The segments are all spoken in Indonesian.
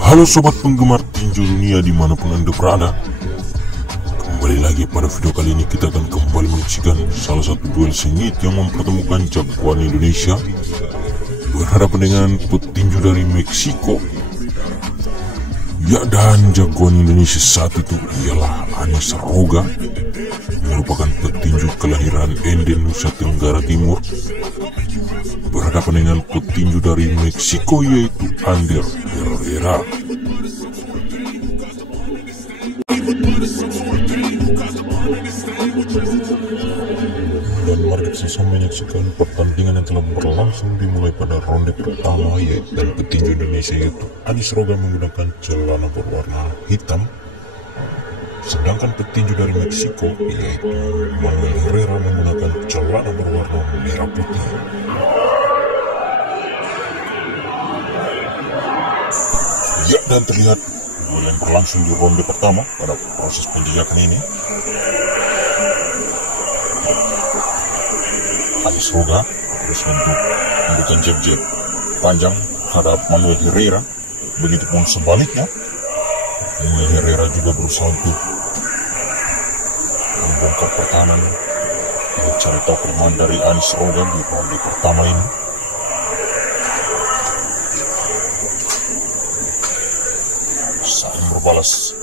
Halo sobat penggemar tinju dunia dimanapun anda berada. Kembali lagi pada video kali ini kita akan kembali menyaksikan salah satu duel sengit yang mempertemukan jagoan Indonesia berhadapan dengan petinju dari Meksiko. Ya, dan jagoan Indonesia saat itu ialah Anis Roga, merupakan petinju kelahiran Ende, Nusa Tenggara Timur, berhadapan dengan petinju dari Meksiko yaitu Ander Herrera. Dan mari kita sama menyaksikan pertandingan yang telah berlangsung dimulai pada ronde pertama, dan petinju Indonesia yaitu Anis Roga menggunakan celana berwarna hitam, sedangkan petinju dari Meksiko yaitu Manuel Herrera menggunakan celana berwarna merah putih. Ya, dan terlihat yang berlangsung di ronde pertama pada proses penjajakan ini. Anis Roga terus untuk memberikan jab-jab panjang terhadap Manuel Herrera. Begitupun sebaliknya, Manuel Herrera juga berusaha untuk membongkar pertahanan mencari tahu kelemahan dari Anis Roga di ronde pertama ini. Saling berbalas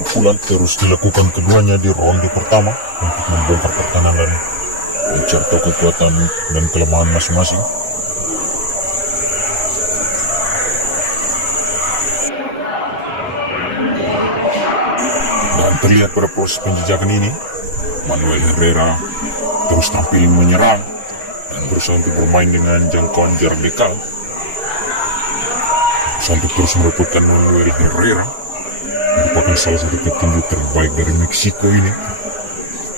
pukulan terus dilakukan keduanya di ronde pertama untuk membongkar pertahanan dan mencari tahu kekuatan dan kelemahan masing-masing. Dan terlihat pada proses penjajakan ini, Manuel Herrera terus tampil menyerang dan berusaha untuk bermain dengan jangkauan jarak dekat, untuk terus merebutkan Manuel Herrera, merupakan salah satu petinju terbaik dari Meksiko ini.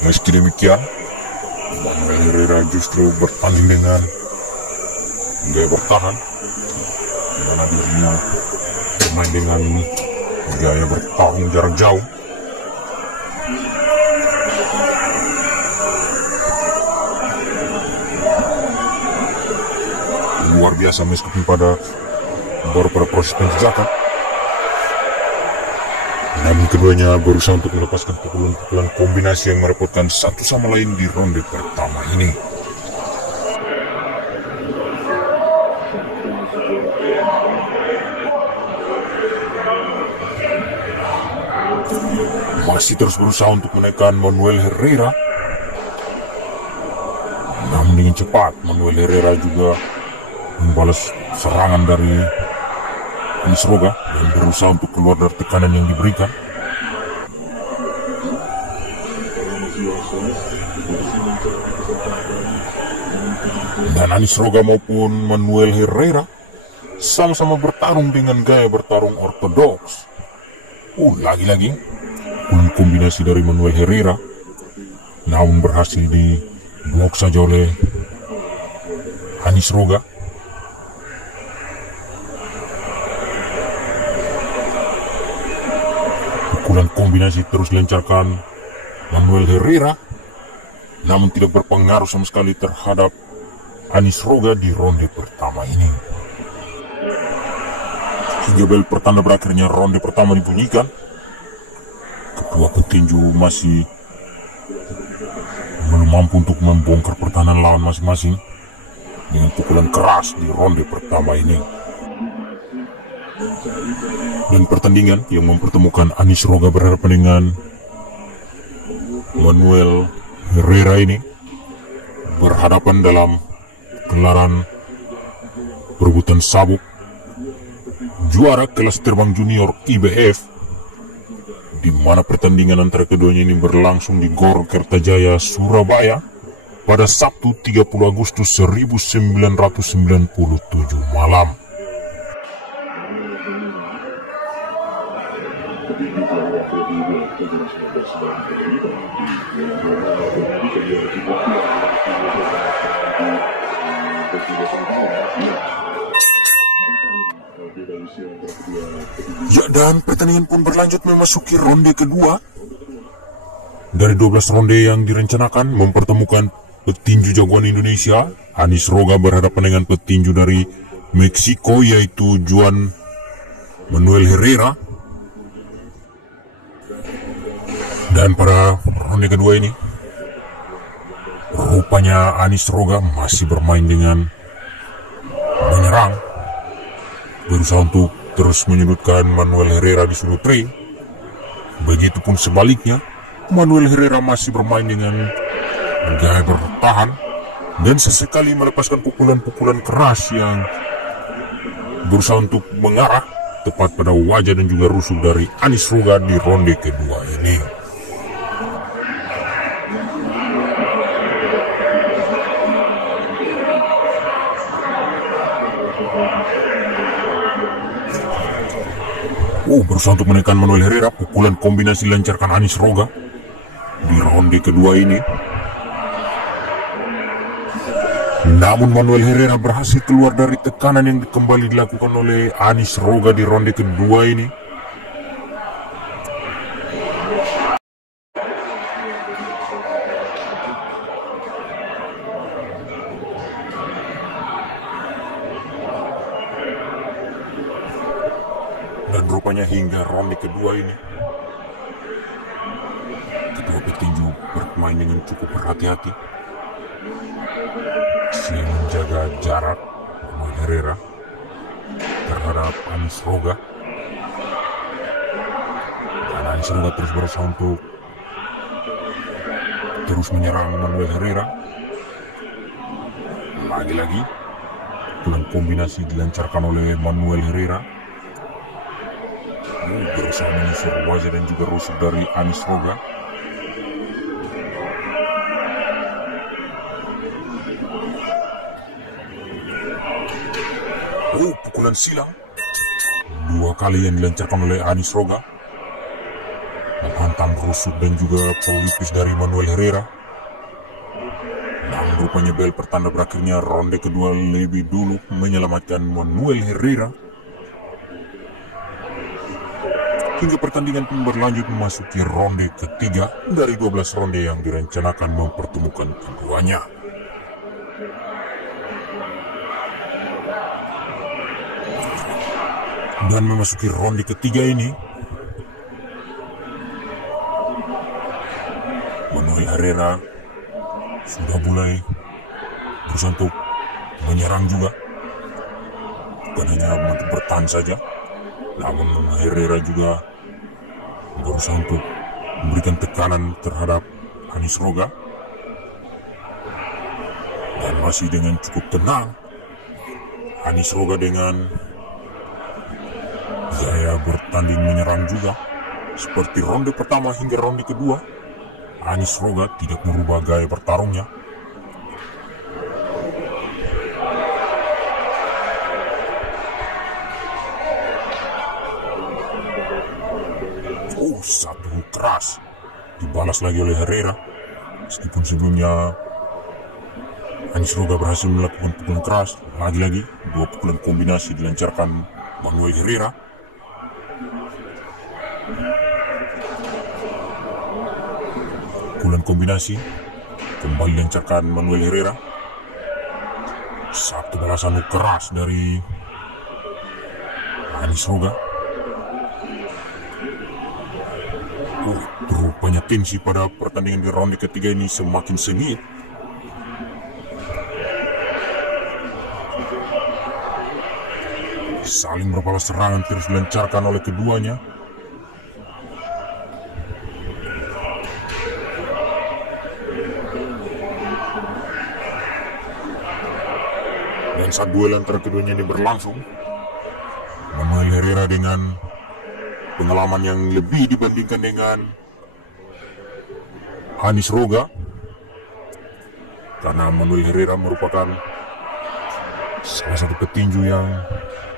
Meski demikian, Manuel Herrera justru bertanding dengan gaya bertahan, di mana dirinya bermain dengan gaya bertarung jarak jauh. Luar biasa meskipun baru pada proses penjajakan, namun keduanya berusaha untuk melepaskan pukulan-pukulan kombinasi yang merepotkan satu sama lain di ronde pertama ini. Masih terus berusaha untuk menekan Manuel Herrera, namun dengan cepat Manuel Herrera juga membalas serangan dari Anis Roga dan berusaha untuk keluar dari tekanan yang diberikan. Dan Anis Roga maupun Manuel Herrera sama-sama bertarung dengan gaya bertarung ortodoks. Lagi-lagi kombinasi dari Manuel Herrera, namun berhasil diblok saja oleh Anis Roga. Pukulan kombinasi terus dilancarkan Manuel Herrera, namun tidak berpengaruh sama sekali terhadap Anis Roga di ronde pertama ini. Hingga bel pertanda berakhirnya ronde pertama dibunyikan, kedua petinju masih belum mampu untuk membongkar pertahanan lawan masing-masing dengan pukulan keras di ronde pertama ini. Dan pertandingan yang mempertemukan Anis Roga berhadapan dengan Manuel Herrera ini berhadapan dalam gelaran perebutan sabuk juara kelas terbang junior IBF, di mana pertandingan antara keduanya ini berlangsung di Gor Kertajaya, Surabaya pada Sabtu 30 Agustus 1997 malam. Ya, dan pertandingan pun berlanjut memasuki ronde kedua. Dari 12 ronde yang direncanakan mempertemukan petinju jagoan Indonesia, Anis Roga berhadapan dengan petinju dari Meksiko yaitu Juan Manuel Herrera. Dan pada ronde kedua ini, rupanya Anies Roga masih bermain dengan menyerang, berusaha untuk terus menyudutkan Manuel Herrera di sudut ring. Begitupun sebaliknya, Manuel Herrera masih bermain dengan gaya bertahan dan sesekali melepaskan pukulan-pukulan keras yang berusaha untuk mengarah tepat pada wajah dan juga rusuk dari Anies Roga di ronde kedua ini. Berusaha untuk menekan Manuel Herrera, pukulan kombinasi dilancarkan Anies Roga di ronde kedua ini. Namun Manuel Herrera berhasil keluar dari tekanan yang kembali dilakukan oleh Anies Roga di ronde kedua ini. Dan rupanya hingga ronde kedua ini, kedua petinju bermain dengan cukup berhati-hati, masih menjaga jarak Manuel Herrera terhadap Anies Roga. Dan Anies Roga terus berusaha untuk terus menyerang Manuel Herrera. Lagi-lagi pukulan kombinasi dilancarkan oleh Manuel Herrera, berusaha menyisir wajah dan juga rusuk dari Anies Roga. Pukulan silang dua kali yang dilancarkan oleh Anies Roga menghantam rusuk dan juga pelipis dari Manuel Herrera. Namun rupanya bel pertanda berakhirnya ronde kedua lebih dulu menyelamatkan Manuel Herrera. Hingga pertandingan pun berlanjut memasuki ronde ketiga dari 12 ronde yang direncanakan mempertemukan keduanya. Dan memasuki ronde ketiga ini, Manuel Herrera sudah mulai berusaha untuk menyerang juga, bukan hanya untuk bertahan saja. Namun Herrera juga berusaha untuk memberikan tekanan terhadap Anies Roga. Dan masih dengan cukup tenang, Anies Roga dengan gaya bertanding menyerang juga. Seperti ronde pertama hingga ronde kedua, Anies Roga tidak merubah gaya bertarungnya. Satu keras dibalas lagi oleh Herrera, meskipun sebelumnya Anies Roga berhasil melakukan pukulan keras. Lagi-lagi dua pukulan kombinasi dilancarkan Manuel Herrera. Pukulan kombinasi kembali dilancarkan Manuel Herrera. Satu balasan keras dari Anies Roga. Rupanya tensi pada pertandingan di ronde ketiga ini semakin sengit. Saling berbalas serangan terus dilancarkan oleh keduanya. Dan saat duel antara keduanya ini berlangsung, Manuel Herrera dengan pengalaman yang lebih dibandingkan dengan Anies Roga, karena Manuel Herrera merupakan salah satu petinju yang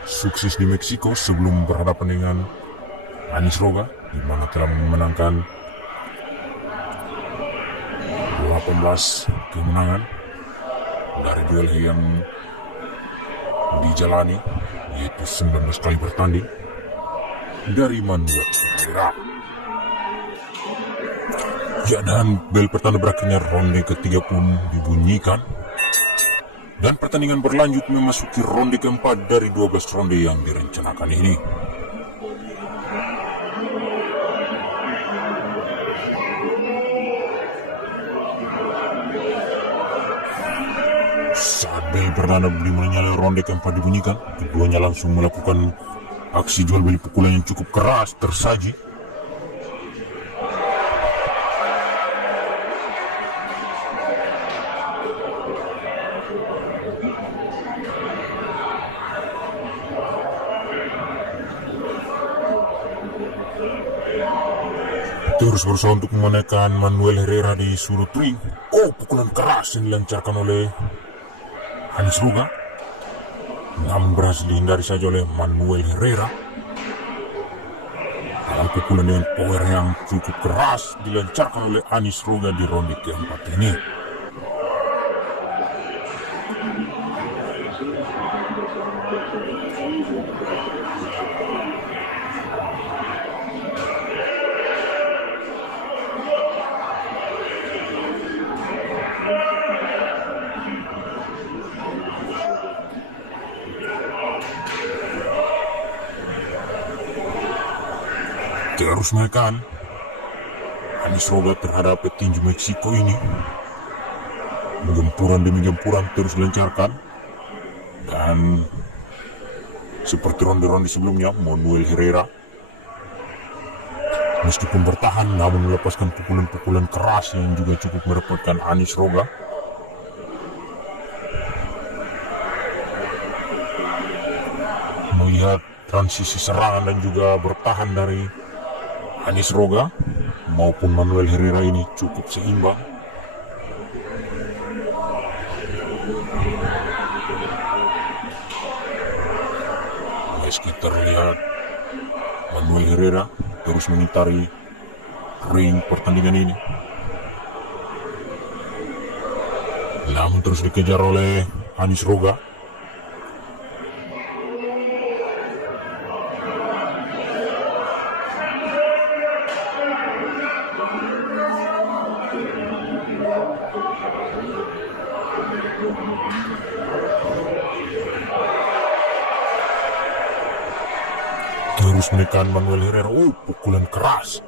sukses di Meksiko sebelum berhadapan dengan Anies Roga, di mana telah memenangkan 18 kemenangan dari duel yang dijalani, yaitu 19 kali bertanding dari Manuel Herrera. Ya, dan bel pertanda berakhirnya ronde ketiga pun dibunyikan, dan pertandingan berlanjut memasuki ronde keempat dari 12 ronde yang direncanakan ini. Saat bel perdana dimulainya ronde keempat dibunyikan, keduanya langsung melakukan aksi jual beli pukulan yang cukup keras tersaji. Terus berusaha untuk menekan Manuel Herrera di sudut ring. Pukulan keras yang dilancarkan oleh Anis Ruga, namun berhasil dihindari saja oleh Manuel Herrera. Dalam pukulan dengan power yang cukup keras dilancarkan oleh Anis Ruga di ronde keempat ini. Terus menekan Anis Ruga terhadap petinju Meksiko ini. Gempuran demi gempuran terus dilancarkan. Dan seperti ronde-ronde sebelumnya, Manuel Herrera meskipun bertahan namun melepaskan pukulan-pukulan keras yang juga cukup merepotkan Anis Ruga. Melihat transisi serangan dan juga bertahan dari Anis Ruga maupun Manuel Herrera ini cukup seimbang. Meski terlihat Manuel Herrera terus mengitari ring pertandingan ini, namun terus dikejar oleh Anis Ruga. Terus menekan Manuel Herrera. Pukulan keras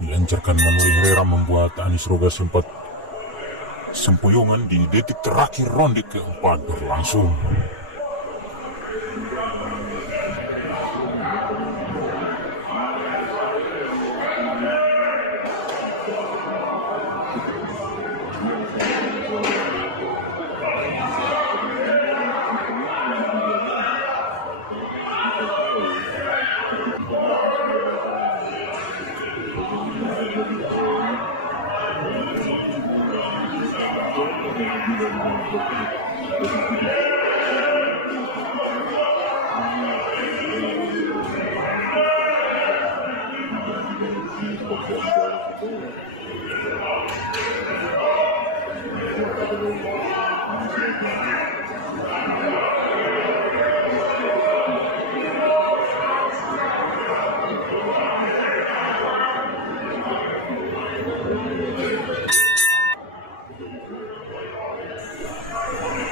dilancarkan Manuel Herrera membuat Anis Ruga sempat sempoyongan di detik terakhir ronde keempat berlangsung.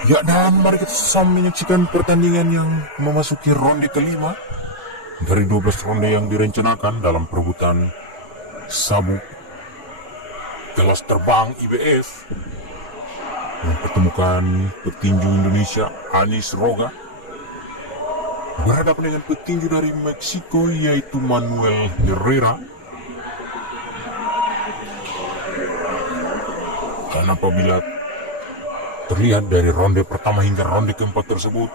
Ya, dan mari kita sama menyaksikan pertandingan yang memasuki ronde kelima dari 12 ronde yang direncanakan dalam perebutan sabuk kelas terbang IBF, mempertemukan petinju Indonesia Anis Ruga berhadapan dengan petinju dari Meksiko yaitu Manuel Herrera. Dan apabila terlihat dari ronde pertama hingga ronde keempat tersebut,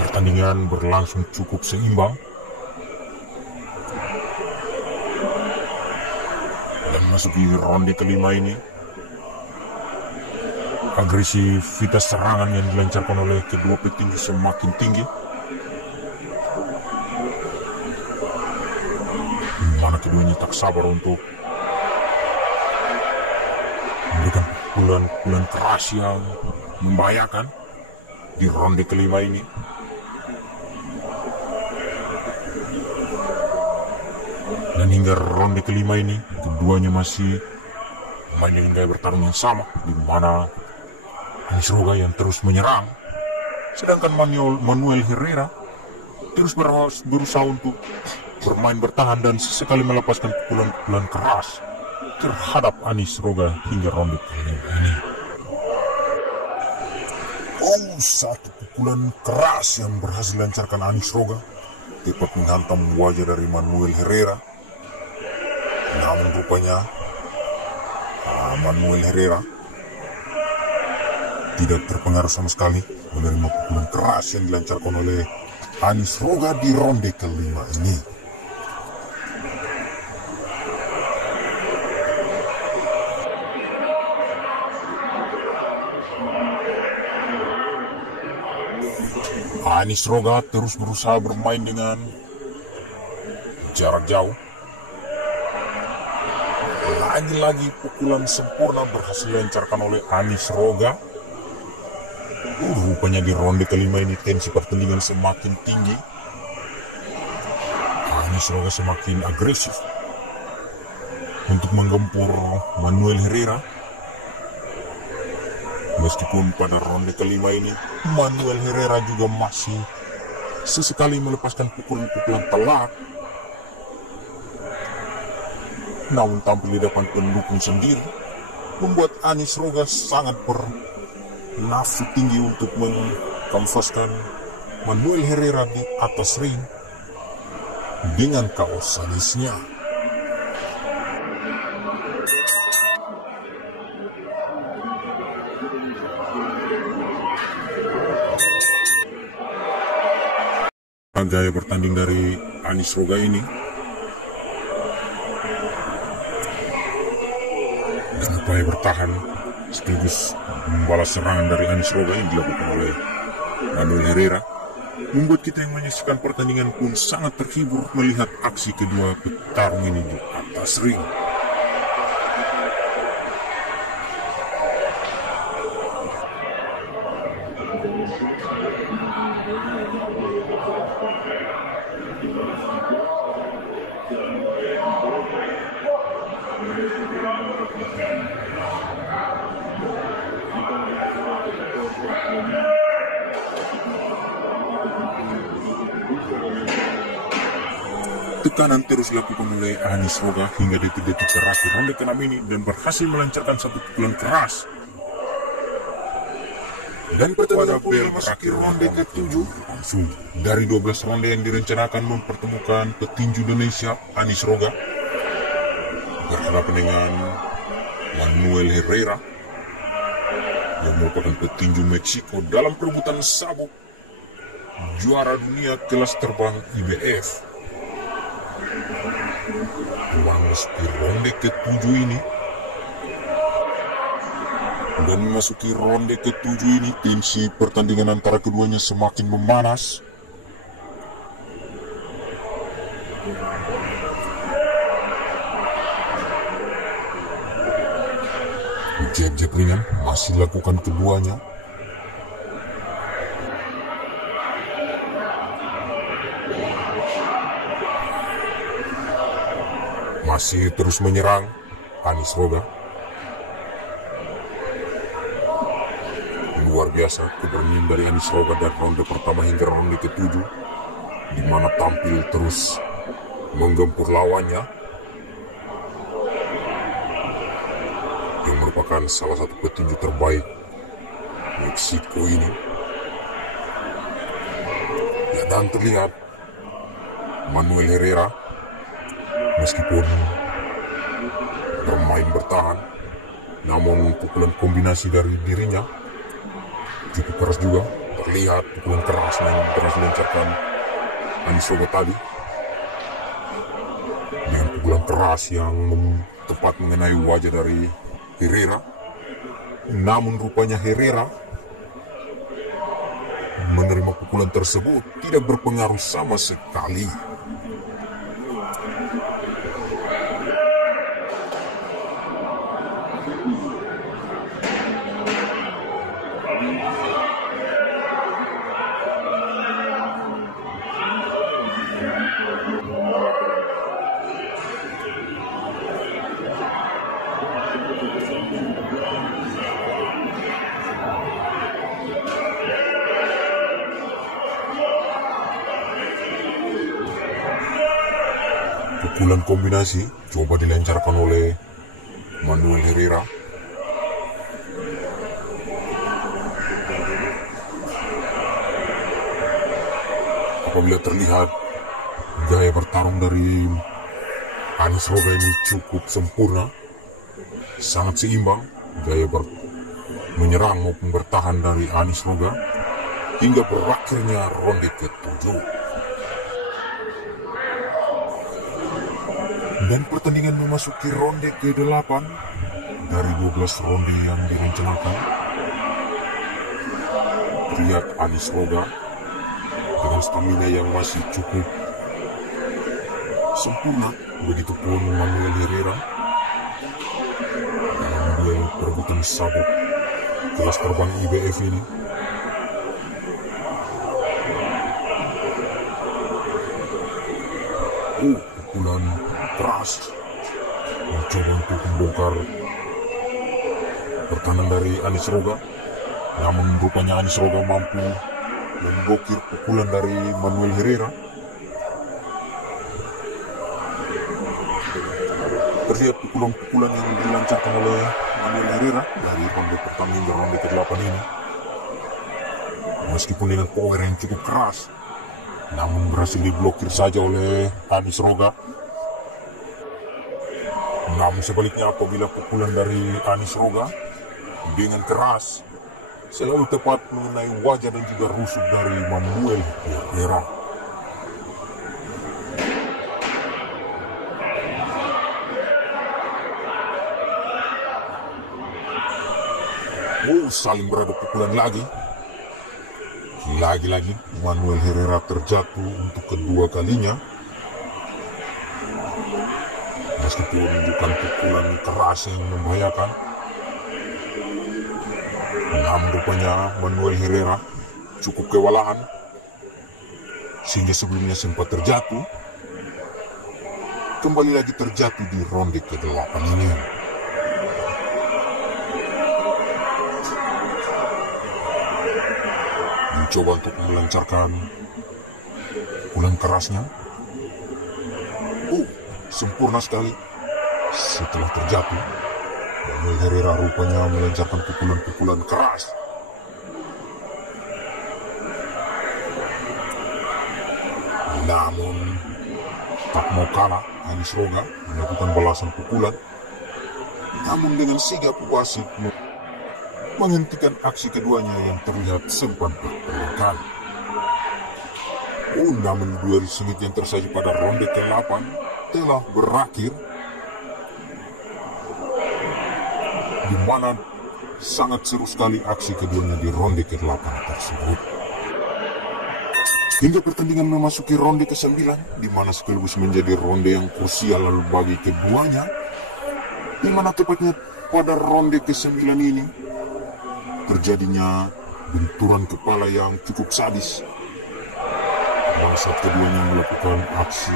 pertandingan berlangsung cukup seimbang. Dan masuki ronde kelima ini, agresivitas serangan yang dilancarkan oleh kedua petinju semakin tinggi, mana keduanya tak sabar untuk memberikan pukulan keras yang membahayakan di ronde kelima ini. Dan hingga ronde kelima ini, keduanya masih memainkan gaya bertarung yang sama, di mana Anis Ruga yang terus menyerang, sedangkan Manuel Herrera terus berusaha untuk bermain bertahan dan sesekali melepaskan pukulan-pukulan keras terhadap Anies Roga hingga ronde kelima ini. Satu pukulan keras yang berhasil lancarkan Anies Roga tepat menghantam wajah dari Manuel Herrera. Namun rupanya Manuel Herrera tidak terpengaruh sama sekali menerima pukulan keras yang dilancarkan oleh Anies Roga di ronde kelima ini. Anies Roga terus berusaha bermain dengan jarak jauh. Lagi-lagi pukulan sempurna berhasil dilancarkan oleh Anies Roga. Rupanya di ronde kelima ini tensi pertandingan semakin tinggi. Anies Roga semakin agresif untuk menggempur Manuel Herrera. Meskipun pada ronde kelima ini Manuel Herrera juga masih sesekali melepaskan pukulan-pukulan telak, namun tampil di depan pendukung sendiri membuat Anies Roga sangat bernafsu tinggi untuk mengkanvaskan Manuel Herrera di atas ring dengan kaos Aniesnya. Gaya bertanding dari Anies Roga ini dan upaya bertahan sekaligus membalas serangan dari Anies Roga yang dilakukan oleh Manuel Herrera membuat kita yang menyaksikan pertandingan pun sangat terhibur melihat aksi kedua petarung ini di atas ring. Tekanan terus dilakukan oleh Anies Roga hingga detik-detik terakhir ronde ke-6 ini dan berhasil melancarkan satu pukulan keras. Dan pertandingan pun memasuki ronde ke-7. Langsung dari 12 ronde yang direncanakan mempertemukan petinju Indonesia Anies Roga berhadapan dengan Manuel Herrera yang merupakan petinju Meksiko dalam perebutan sabuk juara dunia kelas terbang IBF. Memasuki ronde ke-7 ini dan memasuki ronde ke-7 ini tensi pertandingan antara keduanya semakin memanas. Jab-jab ringan masih dilakukan keduanya. Masih terus menyerang Anies Roga. Luar biasa keberanian dari Anies Roga dari ronde pertama hingga ronde ke-7, di mana tampil terus menggempur lawannya yang merupakan salah satu petinju terbaik Meksiko ini. Ya, dan terlihat Manuel Herrera meskipun bermain bertahan, namun pukulan kombinasi dari dirinya cukup keras juga. Terlihat pukulan keras yang berhasil dilancarkan Anies Roga tadi dengan pukulan keras yang tepat mengenai wajah dari Herrera. Namun rupanya Herrera menerima pukulan tersebut tidak berpengaruh sama sekali. Pukulan kombinasi coba dilancarkan oleh Manuel Herrera. Apabila terlihat gaya bertarung dari Anis Roga ini cukup sempurna, sangat seimbang gaya menyerang maupun bertahan dari Anis Roga hingga berakhirnya ronde ke-7. Dan pertandingan memasuki ronde ke-8 dari 12 ronde yang direncanakan. Lihat Anis Roga dengan stamina yang masih cukup sempurna, begitupun Manuel Herrera dalam duel perebutan sabuk kelas terbang IBF ini. Pukulan keras mencoba untuk membongkar pertahanan dari Anis Roga, namun rupanya Anis Roga mampu memblokir pukulan dari Manuel Herrera. Terlihat pukulan-pukulan yang dilancarkan oleh Manuel Herrera dari ronde pertama hingga ronde ke-8 ini, meskipun dengan power yang cukup keras, namun berhasil diblokir saja oleh Anis Roga. Namun sebaliknya, apabila pukulan dari Anis Roga dengan keras selalu tepat mengenai wajah dan juga rusuk dari Manuel Herrera. Saling beradu pukulan lagi. Lagi-lagi Manuel Herrera terjatuh untuk kedua kalinya. Meskipun bukan pukulan keras yang membahayakan, namun rupanya Manuel Herrera cukup kewalahan sehingga sebelumnya sempat terjatuh, kembali lagi terjatuh di ronde ke-8 ini. Mencoba untuk melancarkan pukulan kerasnya. Sempurna sekali. Setelah terjatuh, Manuel Herrera rupanya melancarkan pukulan-pukulan keras. Namun tak mau kalah, Anis Roga melakukan balasan pukulan. Namun dengan sigap wasit menghentikan aksi keduanya yang terlihat sempat berpelukan. Namun duel sengit yang tersaji pada ronde ke-8 telah berakhir, di mana sangat seru sekali aksi keduanya di ronde ke-8 tersebut. Hingga pertandingan memasuki ronde ke-9, di mana sekaligus menjadi ronde yang krusial bagi keduanya, di mana tepatnya pada ronde ke-9 ini terjadinya benturan kepala yang cukup sadis. Pada saat keduanya melakukan aksi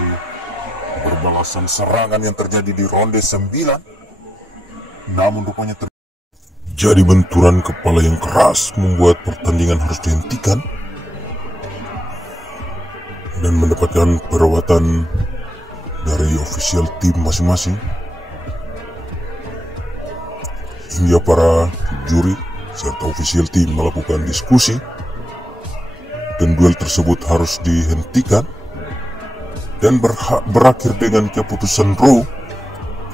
berbalasan serangan yang terjadi di ronde 9, namun rupanya jadi benturan kepala yang keras membuat pertandingan harus dihentikan dan mendapatkan perawatan dari official tim masing-masing, hingga para juri serta official tim melakukan diskusi dan duel tersebut harus dihentikan dan berakhir dengan keputusan draw,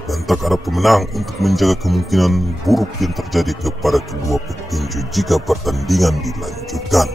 dan tak ada pemenang untuk menjaga kemungkinan buruk yang terjadi kepada kedua petinju jika pertandingan dilanjutkan.